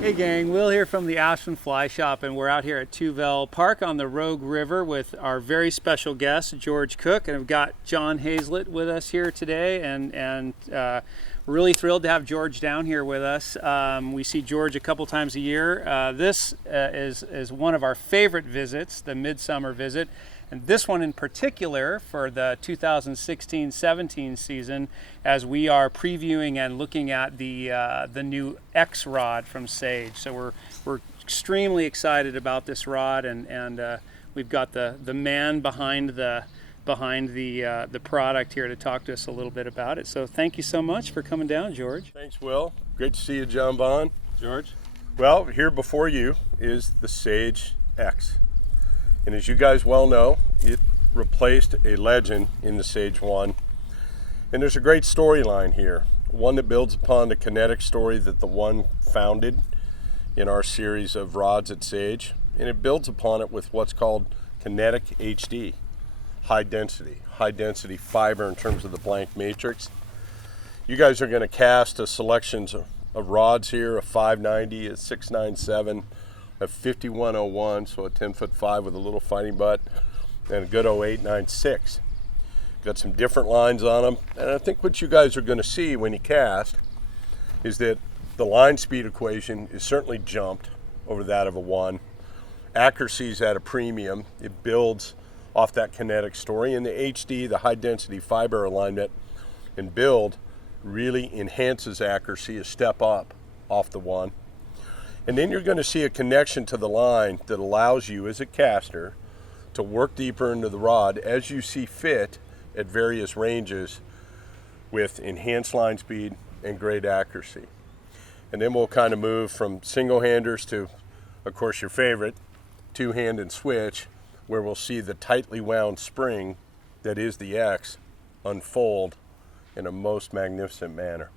Hey gang, Will here from the Ashland Fly Shop, and we're out here at Tuvell Park on the Rogue River with our very special guest, George Cook, and I've got John Hazlett with us here today, and we're really thrilled to have George down here with us. We see George a couple times a year. This is one of our favorite visits, the midsummer visit, and this one in particular for the 2016-17 season, as we are previewing and looking at the new X rod from Sage. So we're extremely excited about this rod, and we've got the man behind the product here to talk to us a little bit about it. So thank you so much for coming down, George. Thanks, Will. Great to see you, John Bond. George. Well, here before you is the Sage X. And as you guys well know, it replaced a legend in the Sage 1. And there's a great storyline here, one that builds upon the kinetic story that the 1 founded in our series of rods at Sage. And it builds upon it with what's called kinetic HD, high density fiber in terms of the blank matrix. You guys are going to cast a selections of rods here, a 590, a 697, a 5101, so a 10-foot 5 with a little fighting butt, and a good 0896. Got some different lines on them, and I think what you guys are going to see when you cast is that the line speed equation is certainly jumped over that of a 1. Accuracy's at a premium. It builds off that kinetic story, and the HD, the high density fiber alignment and build, really enhances accuracy a step up off the 1. And then you're going to see a connection to the line that allows you as a caster to work deeper into the rod as you see fit at various ranges with enhanced line speed and great accuracy. And then we'll kind of move from single handers to, of course, your favorite, 2-hand and switch, where we'll see the tightly wound spring that is the X unfold in a most magnificent manner.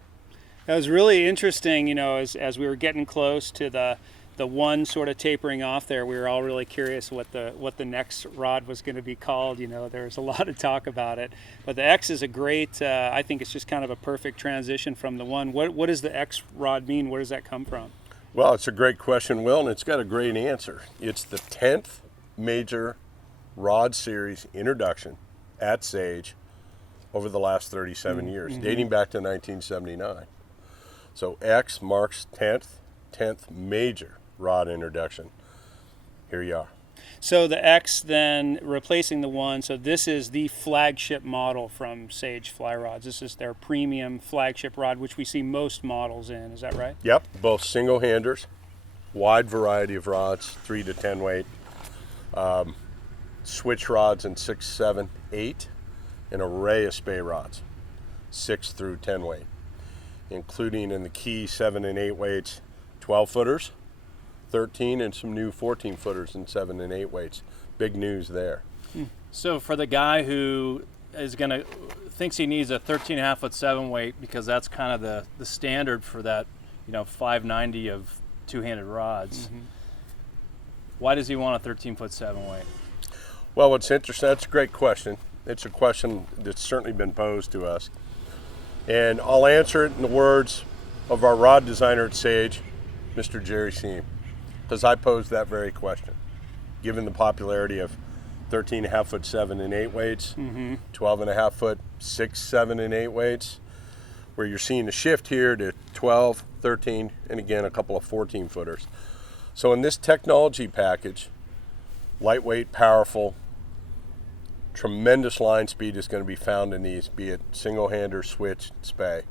That was really interesting, you know, as we were getting close to the 1 sort of tapering off there, we were all really curious what the next rod was going to be called. You know, there was a lot of talk about it, but the X is a great, I think it's just kind of a perfect transition from the 1. What does the X rod mean? Where does that come from? Well, it's a great question, Will, and it's got a great answer. It's the 10th major rod series introduction at Sage over the last 37 years, dating back to 1979. So X marks 10th major rod introduction. Here you are. So the X then replacing the 1, so this is the flagship model from Sage Fly Rods. This is their premium flagship rod, which we see most models in, is that right? Yep, both single handers, wide variety of rods, 3 to 10 weight, switch rods in 6, 7, 8, an array of spey rods, 6 through 10 weight, including in the key 7 and 8 weights, 12 footers, 13, and some new 14 footers and 7 and 8 weights. Big news there. So for the guy who is thinks he needs a 13.5 foot 7 weight, because that's kind of the standard for that, 590 of 2-handed rods. Why does he want a 13 foot 7 weight? Well, what's interesting, that's a great question. It's a question that's certainly been posed to us. And I'll answer it in the words of our rod designer at Sage, Mr. Jerry Seam, because I posed that very question. Given the popularity of 13.5 foot 7 and 8 weights, 12.5 foot 6, 7 and 8 weights, where you're seeing a shift here to 12, 13, and again a couple of 14 footers. So in this technology package, lightweight, powerful, tremendous line speed is going to be found in these, be it single hander, switch, spey.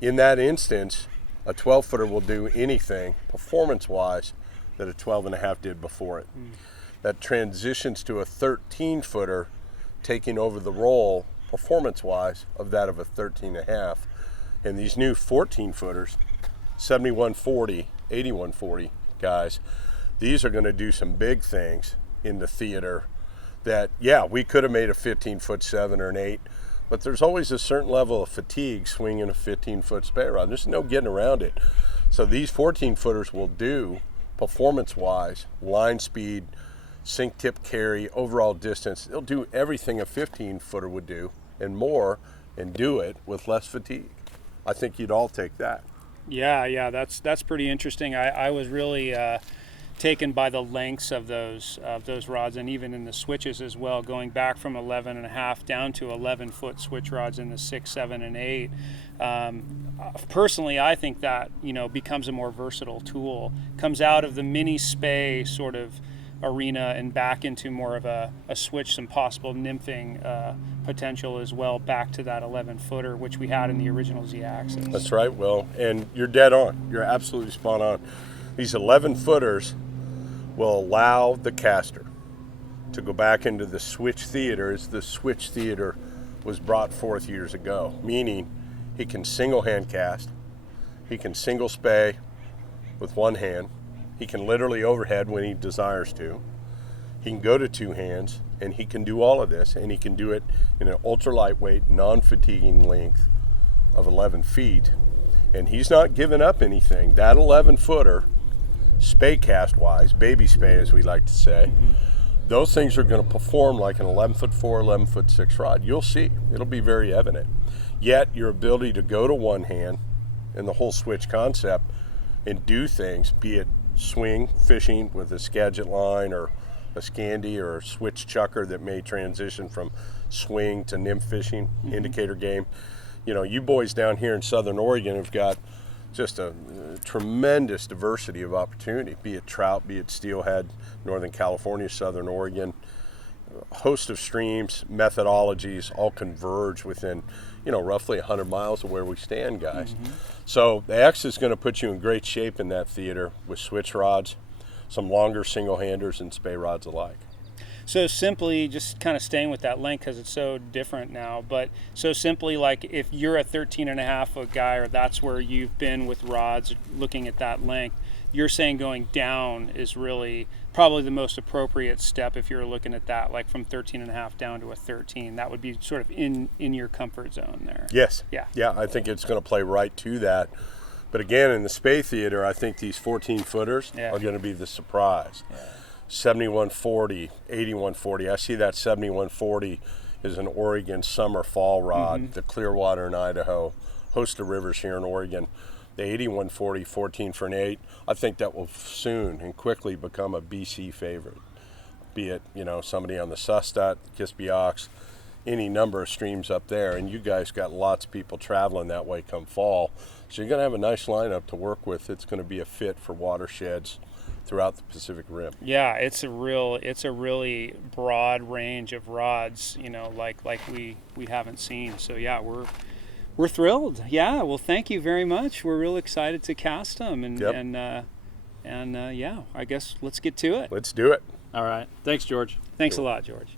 In that instance, a 12 footer will do anything performance wise that a 12.5 did before it. That transitions to a 13 footer taking over the role performance wise of that of a 13.5. And these new 14 footers, 7140, 8140 guys, these are going to do some big things in the theater that, yeah, we could have made a 15 foot 7 or an 8, but there's always a certain level of fatigue swinging a 15 foot spey rod. There's no getting around it. So these 14 footers will do, performance wise, line speed, sink tip carry, overall distance. They'll do everything a 15 footer would do and more, and do it with less fatigue. I think you'd all take that. Yeah, that's pretty interesting. I was really taken by the lengths of those rods, and even in the switches as well, going back from 11.5 down to 11-foot switch rods in the 6, 7, and 8. Personally, I think that becomes a more versatile tool, comes out of the mini spey sort of arena and back into more of a switch, some possible nymphing potential as well, back to that 11-footer which we had in the original Z-axis. That's right, Will, and you're dead on. You're absolutely spot on. These 11-footers will allow the caster to go back into the switch theater as the switch theater was brought forth years ago, meaning he can single hand cast, he can single spey with one hand, he can literally overhead when he desires to, he can go to two hands, and he can do all of this, and he can do it in an ultra lightweight, non-fatiguing length of 11 feet, and he's not giving up anything. That 11-footer, spey cast wise, baby spey as we like to say, those things are going to perform like an 11-foot 4, 11-foot 6 rod. You'll see. It'll be very evident. Yet your ability to go to one hand and the whole switch concept and do things, be it swing fishing with a Skagit line or a Scandi or a switch chucker that may transition from swing to nymph fishing, indicator game. You boys down here in Southern Oregon have got just a tremendous diversity of opportunity, be it trout, be it steelhead, Northern California, Southern Oregon. A host of streams, methodologies all converge within, roughly 100 miles of where we stand, guys. So the X is going to put you in great shape in that theater with switch rods, some longer single-handers, and spey rods alike. So simply, just kind of staying with that length because it's so different now, but so simply, like if you're a 13.5-foot guy, or that's where you've been with rods looking at that length, you're saying going down is really probably the most appropriate step if you're looking at that, like from 13.5 down to a 13. That would be sort of in your comfort zone there. Yes. Yeah, I think it's going to play right to that. But again, in the spey theater, I think these 14-footers are going to be the surprise. 7140, 8140. I see that 7140 is an Oregon summer fall rod, the Clearwater in Idaho, host of rivers here in Oregon. The 8140, 14 for an 8, I think that will soon and quickly become a BC favorite. Be it, somebody on the Sustat, Kispiox, any number of streams up there, and you guys got lots of people traveling that way come fall. So you're going to have a nice lineup to work with. It's going to be a fit for watersheds throughout the Pacific Rim. Yeah, it's a really broad range of rods, like we haven't seen. So yeah, we're thrilled. Yeah, well, thank you very much. We're real excited to cast them, and yeah, I guess let's get to it. Let's do it. All right. Thanks, George. Thanks a lot, George.